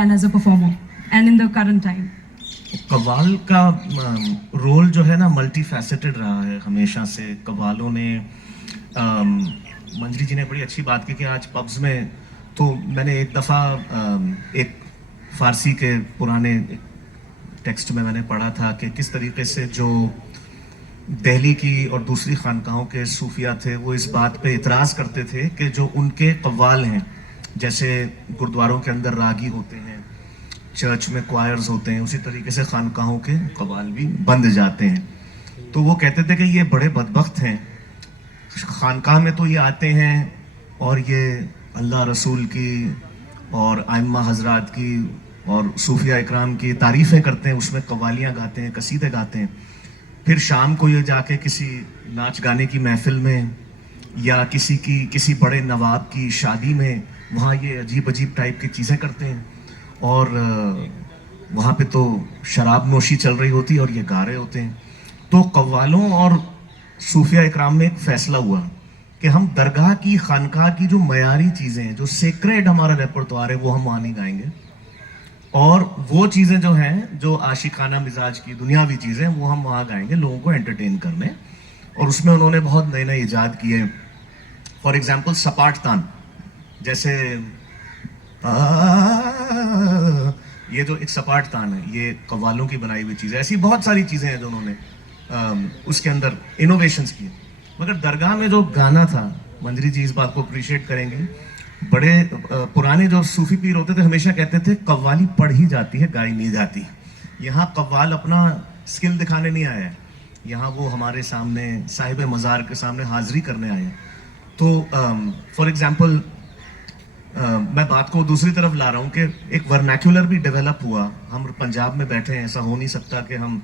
and as a performer and in the current time? कव्वाल का role जो है ना मल्टी फैसेटेड रहा है हमेशा से। कव्वालों ने मंजरी जी ने बड़ी अच्छी बात की कि आज पब्स में, तो मैंने एक दफ़ा एक फ़ारसी के पुराने टेक्स्ट में मैंने पढ़ा था कि किस तरीके से जो दिल्ली की और दूसरी खानकाहों के सूफिया थे वो इस बात पे इतराज़ करते थे कि जो उनके कव्वाल हैं, जैसे गुरुद्वारों के अंदर रागी होते हैं, चर्च में क्वायर्स होते हैं, उसी तरीके से खानकाहों के कव्वाल भी बंद जाते हैं। तो वो कहते थे कि ये बड़े बदबख्त हैं, खानकाह में तो ये आते हैं और ये अल्लाह रसूल की और आइम्मा हजरात की और सूफिया इकराम की तारीफ़ें करते हैं, उसमें कव्वालियाँ गाते हैं, कसीदे गाते हैं। फिर शाम को ये जाके किसी नाच गाने की महफिल में या किसी बड़े नवाब की शादी में वहाँ ये अजीब अजीब टाइप की चीज़ें करते हैं और वहाँ पे तो शराब नोशी चल रही होती है और ये गा रहे होते हैं। तो कव्वालों और सूफिया इकराम में एक फ़ैसला हुआ कि हम दरगाह की खानकाह की जो मयारी चीज़ें हैं, जो सेक्रेड हमारा रेपर्टोर है, वो हम वहाँ नहीं गाएंगे, और वो चीज़ें जो हैं, जो आशिकाना मिजाज की दुनियावी चीज़ें, वो हम वहाँ गाएंगे लोगों को एंटरटेन करने। और उसमें उन्होंने बहुत नए नए ईजाद किए। फॉर एग्जांपल सपाट तान, जैसे ये जो एक सपाट तान है, ये कव्वालों की बनाई हुई चीज़ है। ऐसी बहुत सारी चीज़ें हैं जो उन्होंने उसके अंदर इनोवेशंस किए। मगर दरगाह में जो गाना था, मंजरी जी इस बात को अप्रिशिएट करेंगे, बड़े पुराने जो सूफी पीर होते थे हमेशा कहते थे कव्वाली पढ़ी जाती है, गाई नहीं जाती। यहाँ कव्वाल अपना स्किल दिखाने नहीं आया है, यहाँ वो हमारे सामने साहिब मज़ार के सामने हाजिरी करने आए हैं। तो फॉर एग्जांपल मैं बात को दूसरी तरफ ला रहा हूँ कि एक वर्नैक्युलर भी डेवलप हुआ। हम पंजाब में बैठे हैं, ऐसा हो नहीं सकता कि हम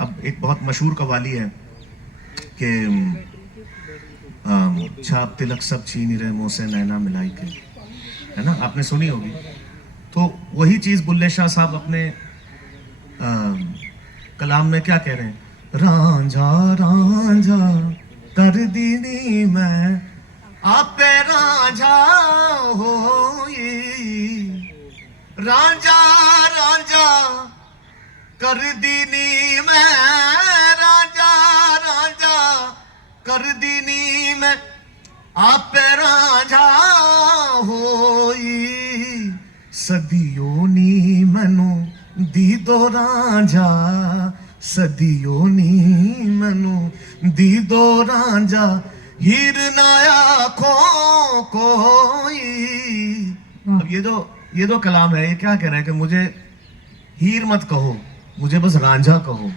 अब एक बहुत मशहूर कव्वाली है कि छाप तिलक सब छीन रहे मुँह से नैना मिलाई के, है ना, आपने सुनी होगी। तो वही चीज़ बुल्ले शाह साहब अपने कलाम में क्या कह रहे हैं, रांझा रांझा कर दीनी मैं आपे रांझा होई, रांझा रांझा कर दीनी मैं, रांझा रांझा कर दीनी मैं आपे रांझा होई, सदियों नी मैनू दी दो रांझा, सदियों नी मैनू दी दो रांझा, हीर नाया खो कोई। अब ये जो कलाम है, ये क्या कह रहा है कि मुझे हीर मत कहो, मुझे बस रांझा कहो।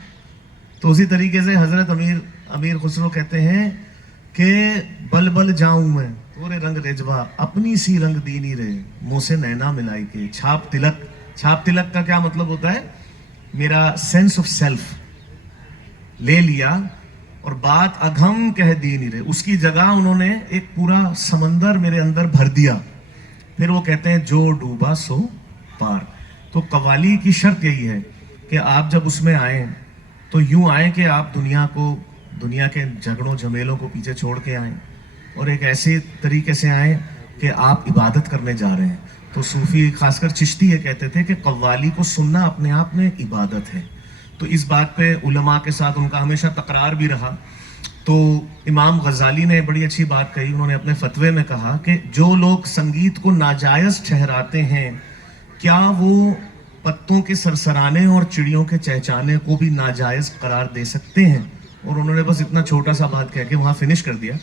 तो उसी तरीके से हजरत अमीर खुसरो कहते हैं कि बल बल जाऊं मैं तोरे रंग रेजवा, अपनी सी रंग दीनी रे मुँह से नैना मिलाई के। छाप तिलक का क्या मतलब होता है, मेरा सेंस ऑफ सेल्फ ले लिया और बात अघम कह दी नहीं रहे, उसकी जगह उन्होंने एक पूरा समंदर मेरे अंदर भर दिया। फिर वो कहते हैं जो डूबा सो पार। तो कव्वाली की शर्त यही है कि आप जब उसमें आए तो यूं आए कि आप दुनिया के झगड़ों झमेलों को पीछे छोड़ के आए और एक ऐसे तरीके से आए कि आप इबादत करने जा रहे हैं। तो सूफी, खासकर चिश्ती, ये कहते थे कि कव्वाली को सुनना अपने आप में इबादत है। तो इस बात पे उलमा के साथ उनका हमेशा तकरार भी रहा। तो इमाम गजाली ने बड़ी अच्छी बात कही, उन्होंने अपने फतवे में कहा कि जो लोग संगीत को नाजायज़ ठहराते हैं, क्या वो पत्तों के सरसराने और चिड़ियों के चहचहाने को भी नाजायज़ करार दे सकते हैं। और उन्होंने बस इतना छोटा सा बात कह के वहाँ फिनिश कर दिया।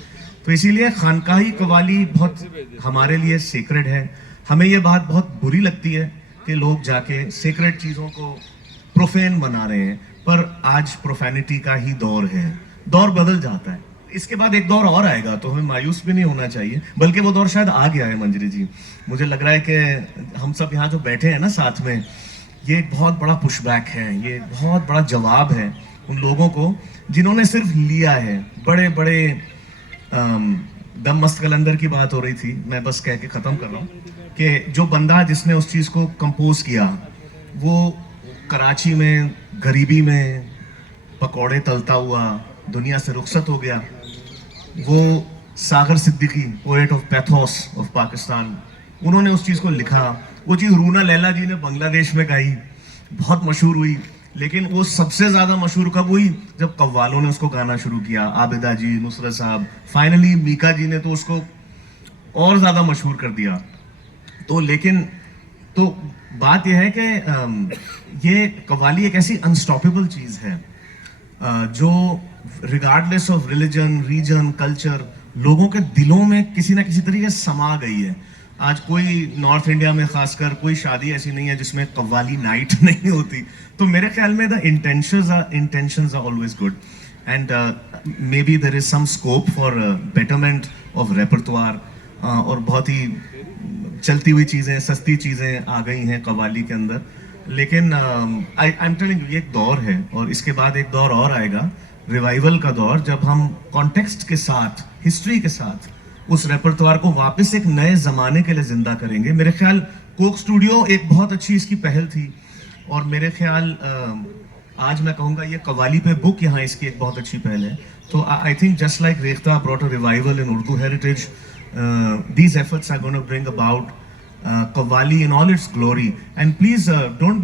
तो इसीलिए खानकाही कव्वाली बहुत हमारे लिए सेक्रेड है। हमें ये बात बहुत बुरी लगती है कि लोग जाके सेक्रेड चीज़ों को प्रोफेन बना रहे हैं, पर आज प्रोफेनिटी का ही दौर है, दौर बदल जाता है। इसके बाद एक दौर और आएगा, तो हमें मायूस भी नहीं होना चाहिए, बल्कि वो दौर शायद आ गया है। मंजरी जी, मुझे लग रहा है कि हम सब यहाँ जो बैठे हैं ना साथ में, ये एक बहुत बड़ा पुशबैक है, ये बहुत बड़ा जवाब है उन लोगों को जिन्होंने सिर्फ लिया है। बड़े बड़े दम मस्त कलंदर की बात हो रही थी, मैं बस कह के ख़त्म कर रहा हूँ कि जो बंदा जिसने उस चीज़ को कंपोज किया, वो कराची में गरीबी में पकौड़े तलता हुआ दुनिया से रुखसत हो गया। वो Sagar Siddiqui, poet of pathos of Pakistan, उन्होंने उस चीज़ को लिखा वो चीज़ रूना लैला जी ने बांग्लादेश में गाई, बहुत मशहूर हुई। लेकिन वो सबसे ज़्यादा मशहूर कब हुई? जब कव्वालों ने उसको गाना शुरू किया, आबिदा जी, नुसरत साहब, फाइनली मीका जी ने तो उसको और ज़्यादा मशहूर कर दिया। तो लेकिन तो बात यह है कि ये कव्वाली एक ऐसी अनस्टॉपेबल चीज़ है जो regardless of religion, region, culture, लोगों के दिलों में किसी ना किसी तरीके से समा गई है। आज कोई नॉर्थ इंडिया में खासकर कोई शादी ऐसी नहीं है जिसमें कव्वाली नाइट नहीं होती। तो मेरे ख्याल में the intentions are always good and may be there is some scope for betterment of repertoire और बहुत ही चलती हुई चीज़ें, सस्ती चीज़ें आ गई हैं कव्वाली के अंदर। लेकिन आई एम टेलिंग यू, ये एक दौर है और इसके बाद एक दौर और आएगा, रिवाइवल का दौर, जब हम कॉन्टेक्स्ट के साथ, हिस्ट्री के साथ उस रेपर्टोयर को वापस एक नए ज़माने के लिए ज़िंदा करेंगे। मेरे ख्याल कोक स्टूडियो एक बहुत अच्छी इसकी पहल थी और मेरे ख्याल आज मैं कहूँगा ये कव्वाली पे बुक यहाँ इसकी एक बहुत अच्छी पहल है। तो I think just like Rekhta brought a revival in Urdu heritage, these efforts are going to bring about qawwali in all its glory. And please don't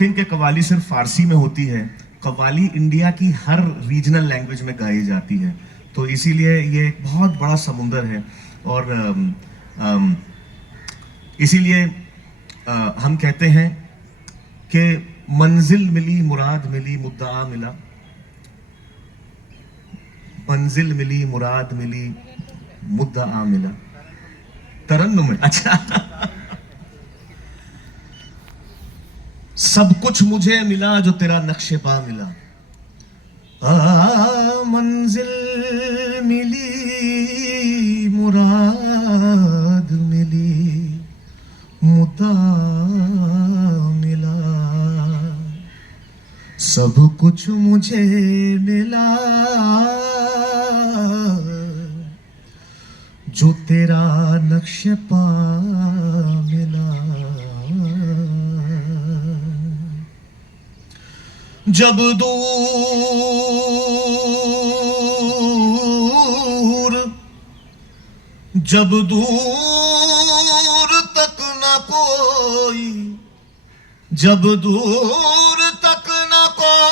think कि कव्वाली सिर्फ फारसी में होती है। कव्वाली इंडिया की हर रीजनल लैंग्वेज में गाई जाती है, तो इसीलिए ये एक बहुत बड़ा समुंदर है। और इसीलिए हम कहते हैं कि मंजिल मिली, मुराद मिली, मुद्दा मिला। मंजिल मिली, मुराद मिली, मुद्दा मिला। तरन्नुम है, अच्छा। सब कुछ मुझे मिला जो तेरा नक्शे पा मिला। मंजिल मिली, मुराद मिली, मुद्दा मिला। सब कुछ मुझे मिला जो तेरा नक्शे पा मिला। जब दूर तक न कोई, जब दूर तक न कोई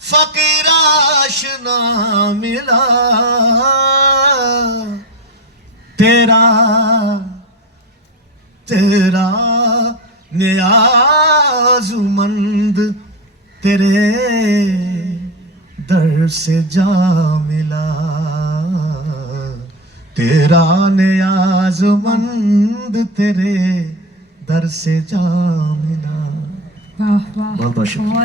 फकीर आशना मिला। तेरा नियाज़मंद तेरे दर से जा मिला। तेरा नियाज़मंद तेरे दर से जा मिला। वाह वाह, बहुत बहुत शुक्रिया।